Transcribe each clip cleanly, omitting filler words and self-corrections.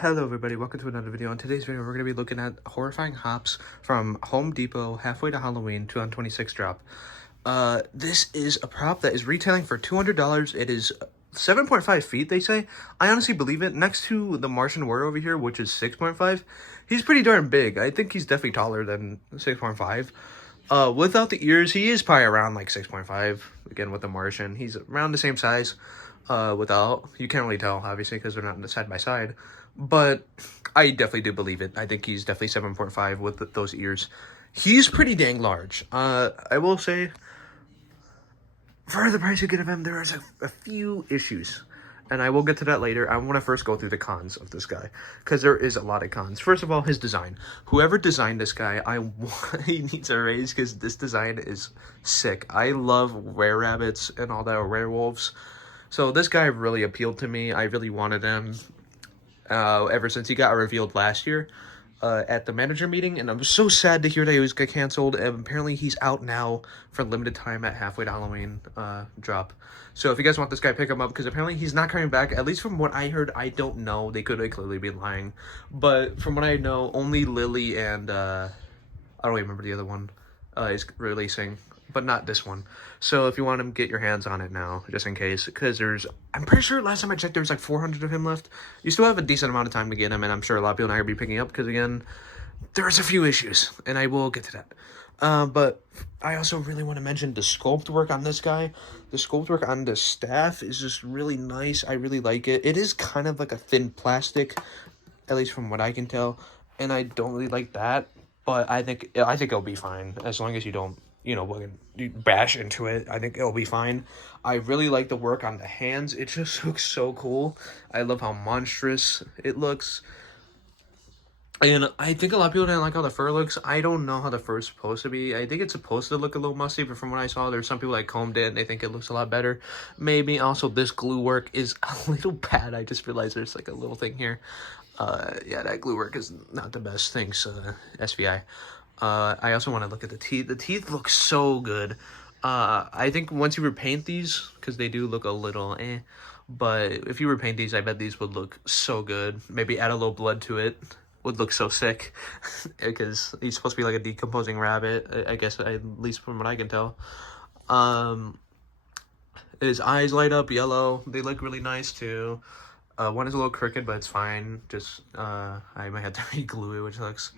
Hello everybody, welcome to another video. In today's video, we're going to be looking at Horrifying Hops from Home Depot halfway to Halloween 2026 drop. This is a prop that is retailing for $200. It is 7.5 feet, they say. I honestly believe it. Next to the Martian Warrior over here, which is 6.5, he's pretty darn big. I think he's definitely taller than 6.5. Without the ears, he is probably around like 6.5. Again, with the Martian, he's around the same size. Without, you can't really tell, obviously, because they're not side by side. But I definitely do believe it. I think he's definitely 7.5 with those ears. He's pretty dang large. I will say, for the price you get of him, there is a few issues. And I will get to that later. I want to first go through the cons of this guy, because there is a lot of cons. First of all, his design. Whoever designed this guy, he needs a raise, because this design is sick. I love were-rabbits and all that, werewolves. So this guy really appealed to me. I really wanted him ever since he got revealed last year at the manager meeting. And I'm so sad to hear that he was got canceled. And apparently he's out now for limited time at halfway to Halloween drop. So if you guys want this guy, pick him up, because apparently he's not coming back. At least from what I heard, I don't know. They could clearly be lying. But from what I know, only Lily and I don't remember the other one is releasing. But not this one. So if you want him, get your hands on it now, just in case. Because I'm pretty sure last time I checked, there was like 400 of him left. You still have a decent amount of time to get him, and I'm sure a lot of people are going to be picking up. Because again, there's a few issues, and I will get to that. But I also really want to mention the sculpt work on this guy. The sculpt work on the staff is just really nice. I really like it. It is kind of like a thin plastic, at least from what I can tell. And I don't really like that. But I think it'll be fine, as long as you don't, you bash into it. I think it'll be fine. I really like the work on the hands. It just looks so cool. I love how monstrous it looks. And I think a lot of people didn't like how the fur looks. I don't know how the fur's supposed to be. I think it's supposed to look a little musty, but from what I saw, there's some people that combed it and they think it looks a lot better. Maybe also this glue work is a little bad. I just realized there's like a little thing here. Yeah, that glue work is not the best. Thanks, SVI. I also want to look at the teeth. The teeth look so good. I think once you repaint these, because they do look a little but if you repaint these, I bet these would look so good. Maybe add a little blood to it. Would look so sick. Because he's supposed to be like a decomposing rabbit, I guess, at least from what I can tell. His eyes light up yellow. They look really nice too. One is a little crooked, but it's fine. Just, I might have to re-glue it, which looks,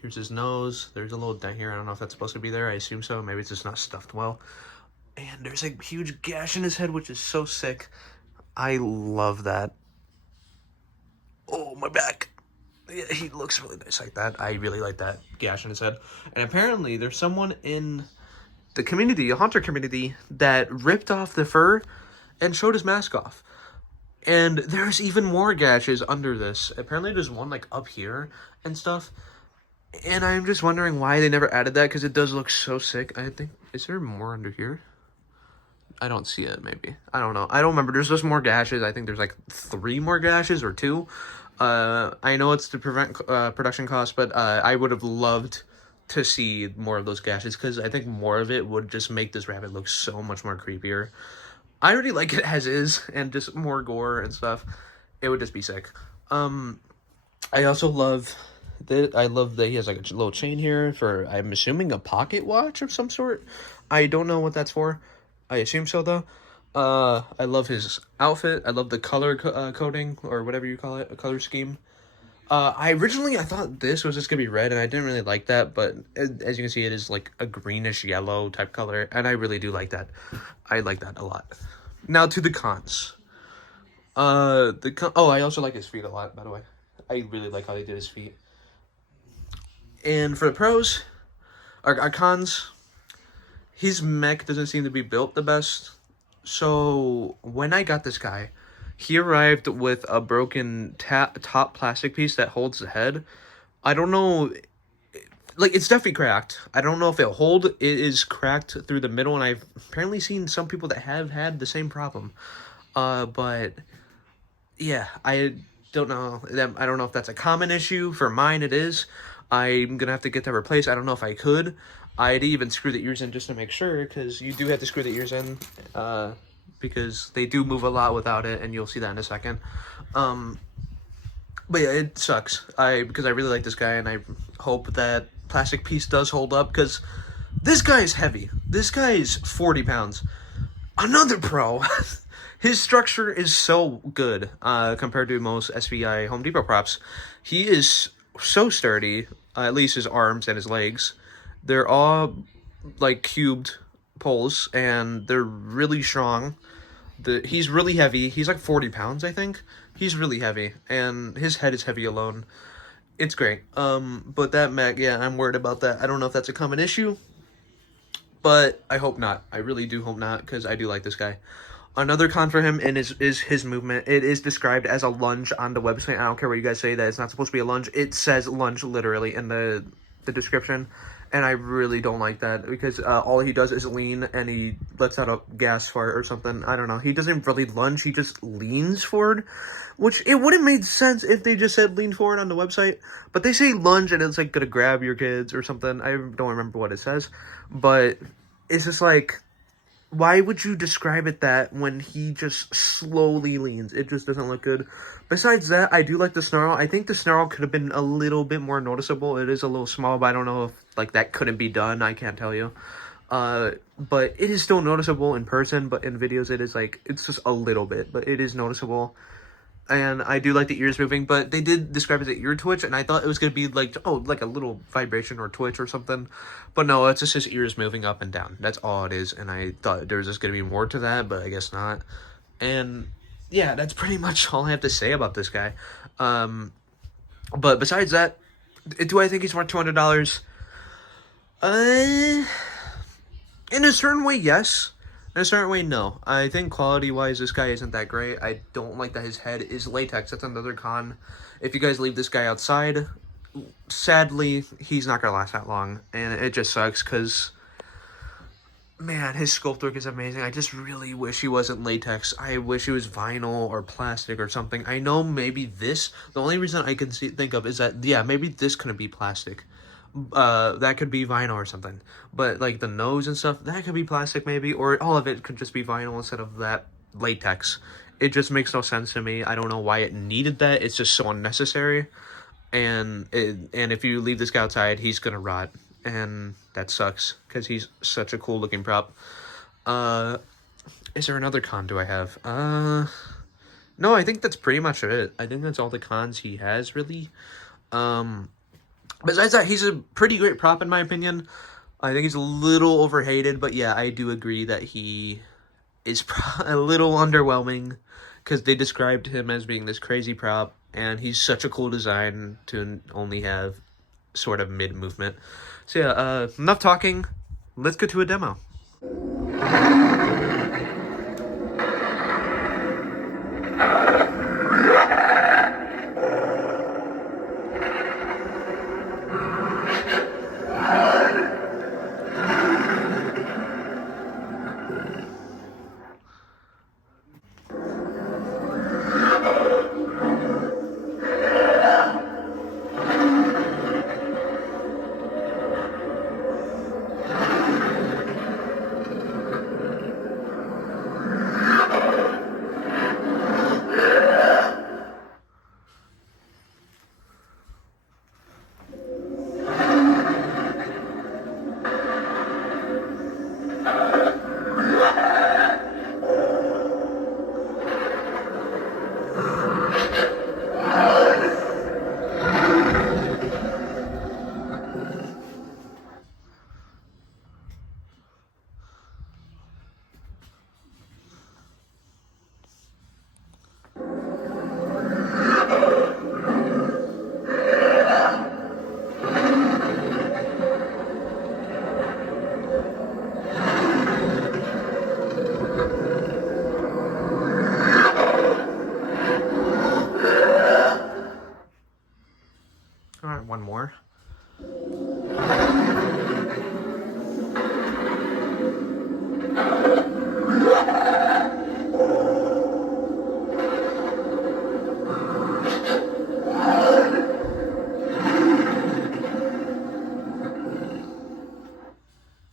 here's his nose. There's a little dent here. I don't know if that's supposed to be there. I assume so. Maybe it's just not stuffed well. And there's a huge gash in his head, which is so sick. I love that. Oh, my back. Yeah, he looks really nice like that. I really like that gash in his head. And apparently there's someone in the community, a hunter community, that ripped off the fur and showed his mask off. And there's even more gashes under this. Apparently there's one like up here and stuff. And I'm just wondering why they never added that, because it does look so sick. I think, is there more under here? I don't see it, maybe. I don't know. I don't remember. There's just more gashes. I think there's like 3 more gashes or 2. I know it's to prevent production costs, but I would have loved to see more of those gashes, because I think more of it would just make this rabbit look so much more creepier. I already like it as is, and just more gore and stuff. It would just be sick. I also love that. I love that he has like a little chain here for, I'm assuming, a pocket watch of some sort. I don't know what that's for. I assume so though. I love his outfit. I love the color coding, or whatever you call it, a color scheme. I thought this was just gonna be red, and I didn't really like that, but as you can see, it is like a greenish yellow type color, and I really do like that. I like that a lot. Now to the cons. I also like his feet a lot, by the way. I really like how they did his feet. And for the pros, our cons, his mech doesn't seem to be built the best. So when I got this guy, he arrived with a broken top plastic piece that holds the head. I don't know, like, it's definitely cracked. I don't know if it'll hold. It is cracked through the middle, and I've apparently seen some people that have had the same problem. But yeah, I don't know. I don't know if that's a common issue. For mine, it is. I'm gonna have to get that replaced. I don't know if I could. I'd even screw the ears in just to make sure, because you do have to screw the ears in. because they do move a lot without it, and you'll see that in a second. But yeah, it sucks. Because I really like this guy, and I hope that plastic piece does hold up, because this guy is heavy. This guy is 40 pounds. Another pro. His structure is so good compared to most SVI Home Depot props. He is so sturdy, at least his arms and his legs. They're all like cubed poles, and they're really strong. He's really heavy. He's like 40 pounds, I think. He's really heavy, and his head is heavy alone. It's great. But that mech, yeah, I'm worried about that. I don't know if that's a common issue, but I hope not. I really do hope not, because I do like this guy. Another con for him is his movement. It is described as a lunge on the website. I don't care what you guys say that it's not supposed to be a lunge. It says lunge literally in the description. And I really don't like that, because all he does is lean, and he lets out a gas fart or something. I don't know. He doesn't really lunge. He just leans forward, which it would have made sense if they just said lean forward on the website. But they say lunge, and it's like gonna grab your kids or something. I don't remember what it says. But it's just like, why would you describe it that when he just slowly leans? It just doesn't look good. Besides that, I do like the snarl. I think the snarl could have been a little bit more noticeable. It is a little small, but I don't know if like that couldn't be done. I can't tell you. But it is still noticeable in person, but in videos it is like, it's just a little bit, but it is noticeable. And I do like the ears moving, but they did describe it as an ear twitch, and I thought it was going to be like, oh, like a little vibration or twitch or something. But no, it's just his ears moving up and down. That's all it is, and I thought there was just going to be more to that, but I guess not. And yeah, that's pretty much all I have to say about this guy. But besides that, do I think he's worth $200? In a certain way, yes. In a certain way, no. I think quality-wise, this guy isn't that great. I don't like that his head is latex. That's another con. If you guys leave this guy outside, sadly, he's not going to last that long. And it just sucks, because, man, his sculpt work is amazing. I just really wish he wasn't latex. I wish he was vinyl or plastic or something. I know maybe this, the only reason I can think of is that, yeah, maybe this couldn't be plastic. That could be vinyl or something, but like the nose and stuff, that could be plastic maybe, or all of it could just be vinyl instead of that latex. It just makes no sense to me. I don't know why it needed that. It's just so unnecessary, and if you leave this guy outside, he's gonna rot, and that sucks, because he's such a cool looking prop. Is there another con do I have? No, I think that's pretty much it. I think that's all the cons he has, really. Besides that, he's a pretty great prop in my opinion. I think he's a little overhated, but yeah, I do agree that he is a little underwhelming, because they described him as being this crazy prop, and he's such a cool design to only have sort of mid-movement. So yeah, enough talking. Let's go to a demo. Alright, one more.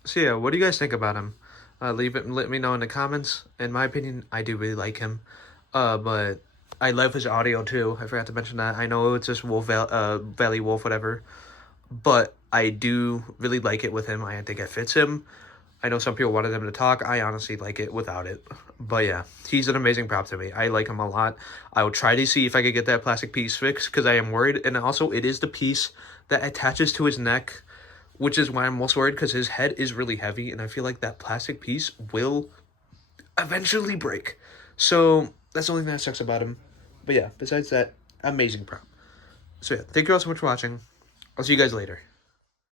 So yeah, what do you guys think about him? Let me know in the comments. In my opinion, I do really like him. But I love his audio too. I forgot to mention that. I know it's just Valley Wolf, whatever. But I do really like it with him. I think it fits him. I know some people wanted him to talk. I honestly like it without it. But yeah, he's an amazing prop to me. I like him a lot. I will try to see if I could get that plastic piece fixed because I am worried. And also, it is the piece that attaches to his neck, which is why I'm most worried because his head is really heavy. And I feel like that plastic piece will eventually break. So that's the only thing that sucks about him. But yeah, besides that, amazing prop. So yeah, thank you all so much for watching. I'll see you guys later.